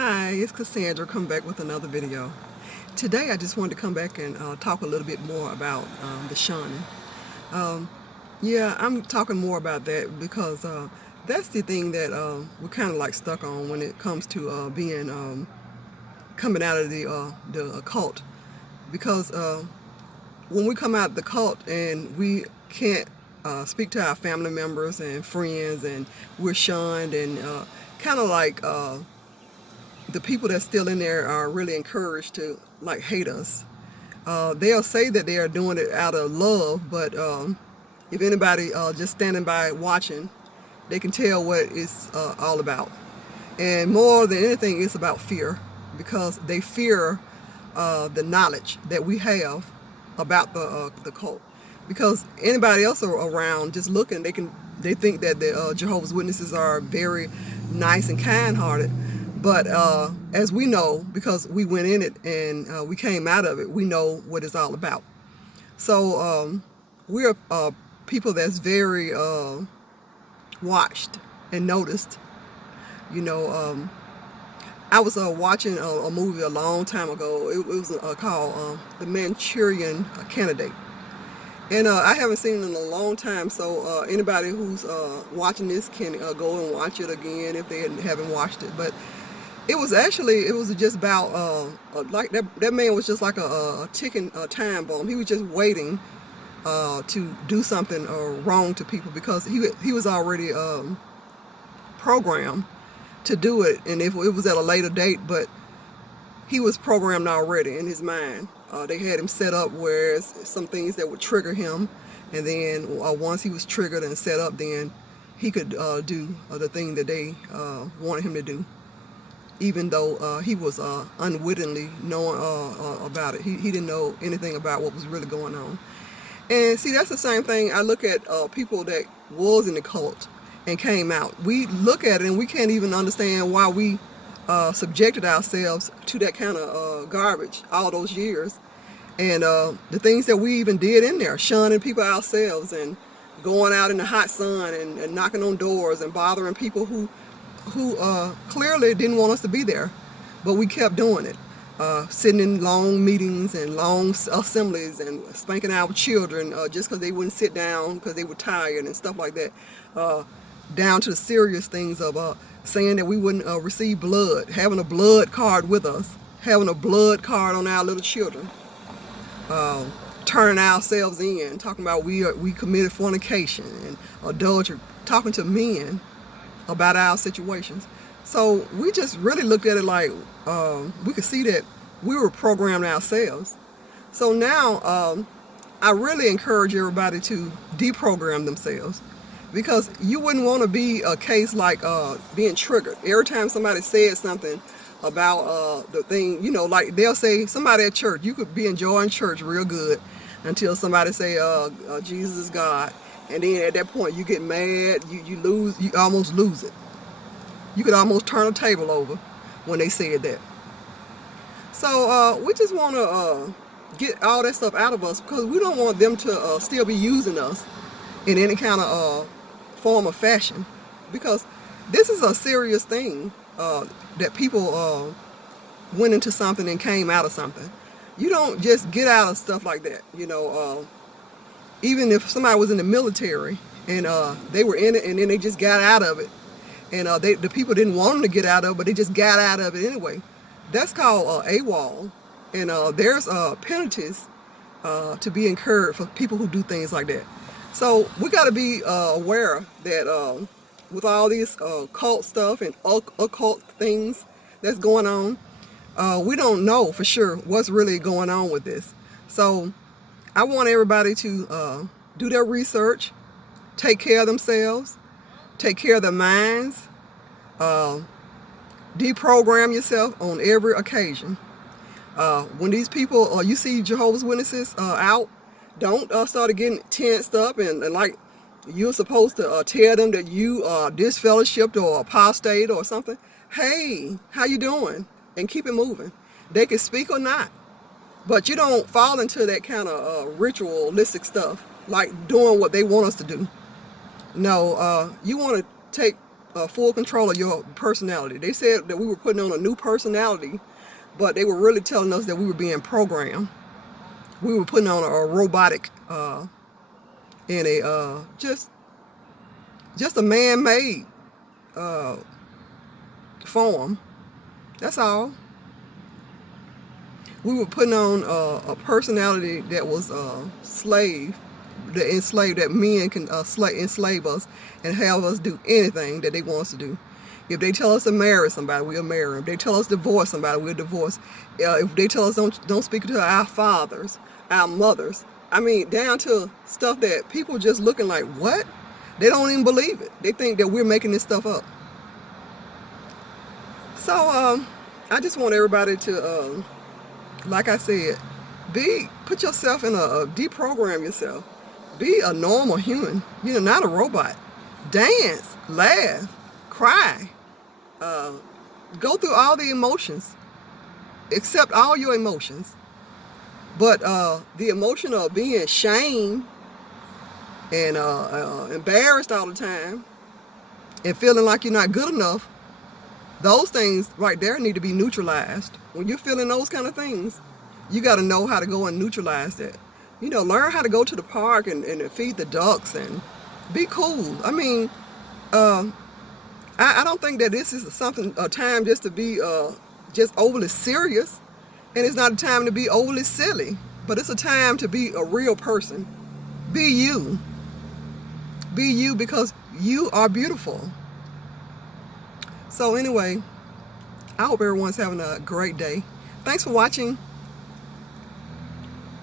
Hi, it's Cassandra. Come back with another video. Today I just wanted to come back and talk a little bit more about the shunning. Um, yeah, I'm talking more about that because that's the thing that we're kind of like stuck on when it comes to being coming out of the occult. Because when we come out of the cult and we can't speak to our family members and friends, and we're shunned and kind of like the people that's still in there are really encouraged to like hate us. They'll say that they are doing it out of love, but if anybody just standing by watching, they can tell what it's all about. And more than anything, it's about fear, because they fear the knowledge that we have about the cult. Because anybody else around just looking, they think that the Jehovah's Witnesses are very nice and kind-hearted. But as we know, because we went in it and we came out of it, we know what it's all about. So we're people that's very watched and noticed. You know, I was watching a movie a long time ago. It was called The Manchurian Candidate. And I haven't seen it in a long time, so anybody who's watching this can go and watch it again if they haven't watched it. But it was just about like that man was just like a ticking time bomb. He was just waiting to do something wrong to people, because he was already programmed to do it, and if it was at a later date, but he was programmed already in his mind. They had him set up where some things that would trigger him, and then once he was triggered and set up, then he could do the thing that they wanted him to do, even though he was unwittingly knowing about it. He didn't know anything about what was really going on. And see, that's the same thing. I look at people that was in the cult and came out. We look at it and we can't even understand why we subjected ourselves to that kind of garbage all those years. And the things that we even did in there, shunning people ourselves and going out in the hot sun and knocking on doors and bothering people who clearly didn't want us to be there, but we kept doing it. Sitting in long meetings and long assemblies and spanking our children just because they wouldn't sit down because they were tired and stuff like that. Down to the serious things of saying that we wouldn't receive blood, having a blood card with us, having a blood card on our little children, turning ourselves in, talking about we committed fornication and adultery, talking to men about our situations. So we just really looked at it like we could see that we were programmed ourselves. So now I really encourage everybody to deprogram themselves, because you wouldn't want to be a case like being triggered. Every time somebody said something about the thing, like they'll say, somebody at church, you could be enjoying church real good until somebody say Jesus is God. And then at that point you get mad, you almost lose it. You could almost turn a table over when they said that. So we just want to get all that stuff out of us, because we don't want them to still be using us in any kind of form or fashion, because this is a serious thing that people went into something and came out of something. You don't just get out of stuff like that. Even if somebody was in the military and they were in it and then they just got out of it, and the people didn't want them to get out of it, but they just got out of it anyway. That's called AWOL, and there's penalties to be incurred for people who do things like that. So we got to be aware that with all these cult stuff and occult things that's going on, we don't know for sure what's really going on with this. So I want everybody to do their research, take care of themselves, take care of their minds, deprogram yourself on every occasion. When these people, you see Jehovah's Witnesses out, don't start getting tensed up and like you're supposed to tell them that you are disfellowshipped or apostate or something. Hey, how you doing? And keep it moving. They can speak or not, but you don't fall into that kind of ritualistic stuff, like doing what they want us to do. No, you want to take full control of your personality. They said that we were putting on a new personality, but they were really telling us that we were being programmed. We were putting on a robotic and a just a man-made form. That's all. We were putting on a personality that was that men can enslave us and have us do anything that they want us to do. If they tell us to marry somebody, we'll marry them. If they tell us to divorce somebody, we'll divorce. If they tell us don't speak to our fathers, our mothers, I mean, down to stuff that people just looking like, what? They don't even believe it. They think that we're making this stuff up. So I just want everybody to, like I said, put yourself in deprogram yourself. Be a normal human. You're not a robot. Dance, laugh, cry, go through all the emotions, accept all your emotions. But the emotion of being shamed and embarrassed all the time and feeling like you're not good enough, those things right there need to be neutralized. When you're feeling those kind of things, you got to know how to go and neutralize that. You know, learn how to go to the park and feed the ducks and be cool. I mean, I don't think that this is a time just to be just overly serious. And it's not a time to be overly silly, but it's a time to be a real person. Be you. Be you, because you are beautiful. So anyway, I hope everyone's having a great day. Thanks for watching.